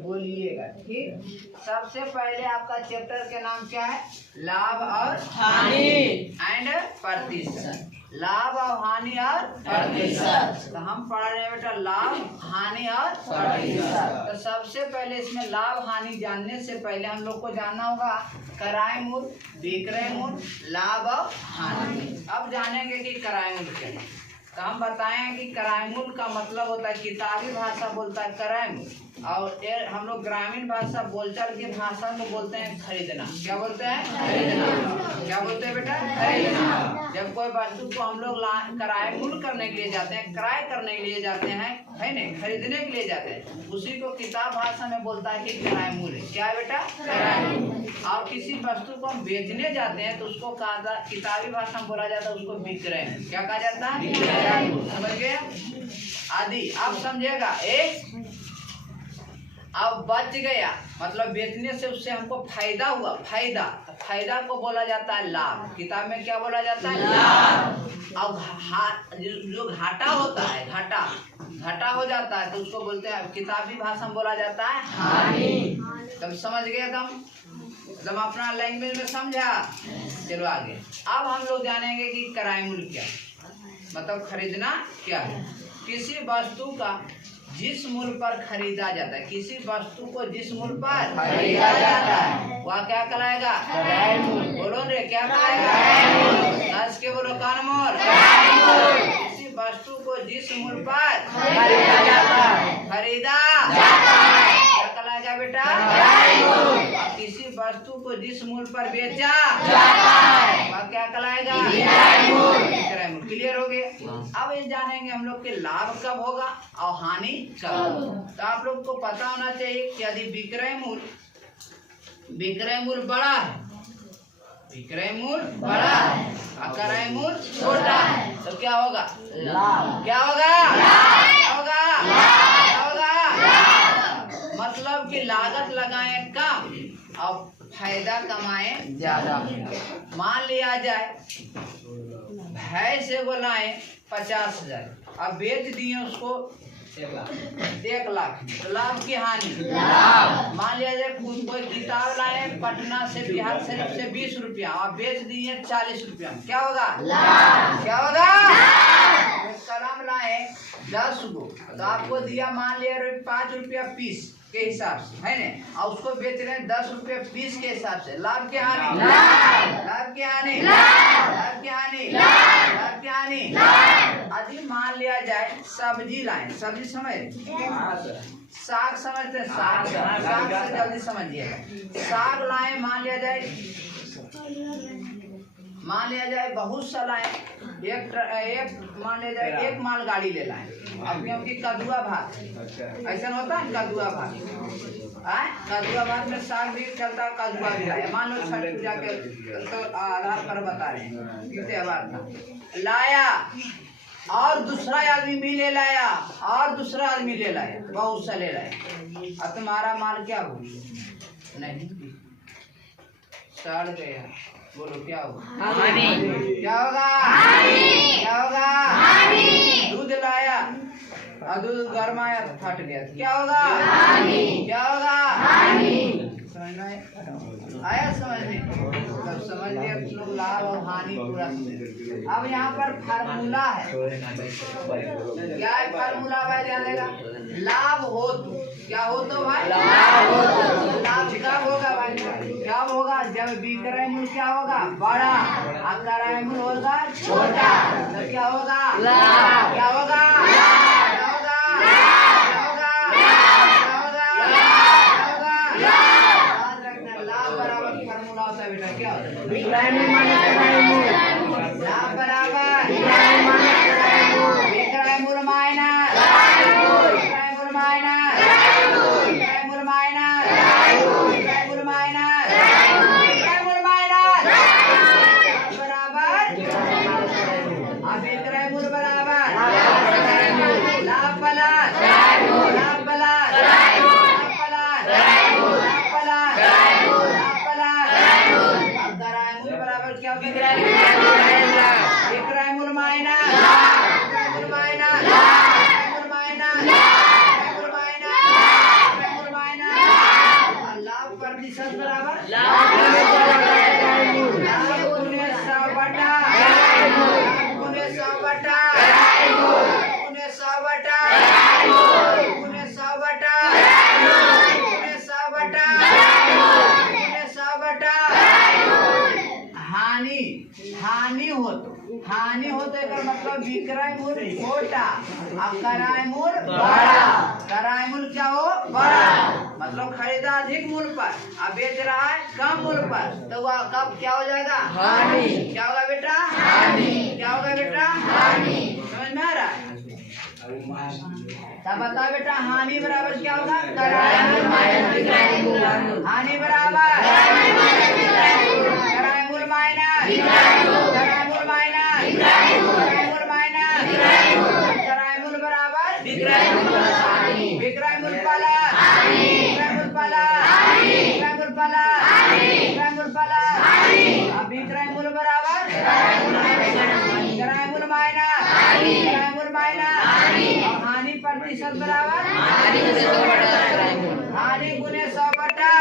बोलिएगा। ठीक, सबसे पहले आपका चैप्टर के नाम क्या है? लाभ और हानि एंड प्रतिशत। लाभ और हानि और प्रतिशत। तो हम पढ़ रहे हैं बेटा लाभ, हानि और प्रतिशत। तो सबसे पहले इसमें लाभ हानि जानने से पहले हम लोग को जानना होगा क्रय मूल्य, विक्रय मूल्य, लाभ और हानि। अब जानेंगे कि क्रय मूल्य क्या है। तो हम बताएं कि क्रय मूल्य का मतलब होता है, किताबी भाषा बोलता है क्रय मूल्य, और हम लोग ग्रामीण भाषा बोलचाल की भाषा में बोलते हैं खरीदना। क्या बोलते हैं? खरीदना। क्या बोलते हैं बेटा? खरीदना। जब कोई वस्तु को हम लोग क्रय मूल्य करने के लिए जाते हैं, क्रय करने के लिए जाते हैं, है नहीं, खरीदने के लिए जाते हैं, उसी को किताब भाषा में बोलता है कि क्रय मूल्य। क्या है बेटा? क्रय मूल्य। और किसी वस्तु को हम बेचने जाते हैं तो उसको किताबी भाषा में बोला जाता है उसको विक्रय मूल्य। क्या कहा जाता है? समझ गए आदि। अब समझिएगा, एक अब बच गया मतलब बेचने से उससे हमको फायदा हुआ, फायदा को बोला जाता है लाभ। किताब में क्या बोला जाता है? लाभ। अब जो घाटा होता है, घाटा हो जाता है तो उसको बोलते हैं, किताबी भाषा में बोला जाता है हानि। तब समझ गए तुम अपना लैंग्वेज में समझा। चलो आगे। अब हम लोग जानेंगे कि क्रय मूल्य क्या है, मतलब खरीदना क्या है। किसी वस्तु का जिस मूल्य पर खरीदा जाता है, किसी वस्तु को जिस मूल्य पर खरीदा जाता है वह क्या कहलाएगा? क्रय मूल्य। बोलो रे, क्या कहलाएगा? हंस के बोलो, कान मोर। किसी वस्तु को जिस मूल्य पर खरीदा जाता है क्या कहलाएगा बेटा? क्रय मूल्य। किसी वस्तु को जिस मूल्य पर बेचा जाता है वह क्या कहलाएगा? क्रय मूल्य। क्लियर हो गए? अब ये जानेंगे हम लोग के लाभ कब होगा और हानि कब। तो आप लोग को पता होना चाहिए कि यदि विक्रय मूल्य बड़ा है, विक्रय मूल्य बड़ा है और क्रय मूल्य छोटा है तो क्या होगा? लाभ। क्या होगा? क्या होगा? क्या होगा? मतलब कि लागत लगाए कम और फायदा कमाए ज्यादा। मान लिया जाए भैंस से बोलाए 50,000, अब बेच दिए उसको 1 लाख, तो लाभ की हानि? लाभ। मान लिया जाए कोई किताब लाए पटना से, बिहार शरीफ से 20 रुपया और बेच दिए 40 रुपया, क्या होगा? लाभ। क्या होगा? कलम लाए 10 गो तो आपको दिया मान लिया 5 रुपया पीस के हिसाब से, है ना, और उसको बेच रहे हैं 10 रुपये पीस के हिसाब से। लाभ की हानि? लाभ की हानि? लाभ की हानि? लाभ की हानि? यदि मान लिया जाए सब्जी लाए, सब्जी समझ, साग समझते, साग से जल्दी समझिएगा। साग लाए, मान लिया जाए बहुत सा लाए, मान लिया जाए एक माल गाड़ी ले लाए। अभी कद्दुआ भात ऐसा होता है, कद्दुआ भात कद्दुआ भात में साग भी चलता है, कद्दुआ भी लाया। मान लो छठ पूजा के तो आधार पर बता रहे हैं कि त्योहार था, लाया और दूसरा आदमी भी ले लाया और दूसरा आदमी ले लाया, बहुत सा ले लाया। अब तुम्हारा माल क्या हो? नहीं, सड़ गया। बोलो क्या होगा? हानि। क्या होगा? हानि। क्या होगा? हानि। दूध लाया और दूध गरमाया फट गया, क्या होगा? हानि। क्या होगा? हानि। समझना है? आया समझ में? तब समझ लिया लोग लाभ और हानि पूरा। अब यहाँ पर फार्मूला है, क्या है फार्मूला भाई? ध्यान देगा, लाभ हो तो क्या हो तो भाई? लाभ हो तो। लाभ कब होगा भाई? कब होगा? जब विक्रय मूल्य क्या होगा? बड़ा और क्रय मूल्य होगा छोटा, तो क्या होगा? लाभ। क्या होगा? क्या होगा? क्या होगा? क्या होगा? याद रखना, लाभ बराबर फार्मूला होता है बेटा, क्या होता है? विक्रय मूल्य माने क्रय मूल्य। लाभ बराबर विक्रय माने क्रय मूल्य। विक्रय मूल्य माइनस क्रय मूल्य। विक्रय मूल्य माइनस क्रय मूल्य। विक्रय मूल्य माइनस क्रय मूल्य। विक्रय मूल्य माइनस क्रय मूल्य। विक्रय मूल्य माइनस बराबर अब विक्रय मूल्य बराबर लाभ प्लस क्रय मूल्य। लाभ प्लस क्रय मूल्य। लाभ प्लस क्रय मूल्य। लाभ प्लस क्रय मूल्य। लाभ प्लस क्रय मूल्य। अब क्रय मूल्य बराबर क्या होगा? प्रतिशत बराबर लाभ गुने 100 बटा गुने 100 बटा गुने 100 बटा गुने 100 बटा गुने 100 बटा गुने 100 बटा हानि हानि हो तो एकर मतलब विक्रय मूल्य छोटा और क्रय मूल्य बड़ा। क्रय मूल्य क्या हो बड़ा मतलब खरीदा अधिक मूल्य पर और बेच रहा है कम मूल्य पर, तो वह कब क्या हो जाएगा हानि। क्या होगा बेटा हानि। क्या होगा बेटा हानि। समझ में आ रहा है? तब बताओ बेटा हानि बराबर क्या होगा क्रय मूल्य माइनस विक्रय मूल्य। हानि बराबर क्रय मूल्य माइनस क्रय मूल्य माइनस क्रय मूल्य माइनस क्रय मूल्य बराबर विक्रय मूल्य विक्रय मूल्य प्लस विक्रय मूल्य प्लस विक्रय मूल्य प्लस विक्रय मूल्य प्लस अब विक्रय मूल्य बराबर क्रय मूल्य माइनस क्रय मूल्य माइनस और हानि प्रतिशत बराबर हानि गुने 100 बटा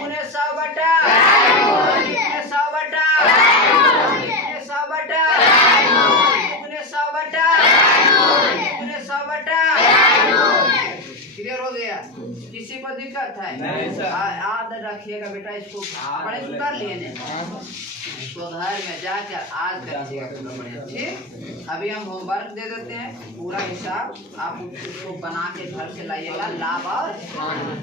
गुने 100 बटा गुने 100 बटा गुने 100 बटा गुने 100 बटा गुने 100 बटा। क्लियर हो गया? किसी को दिक्कत है? याद रखिएगा बेटा, इसको पढ़े तो कर लिए ने, इसको घर में जाकर आज करिएगा बढ़िया। ठीक, अभी हम होमवर्क दे देते हैं, पूरा हिसाब आप उसको बना के घर से लाइएगा, लाभ और हानि।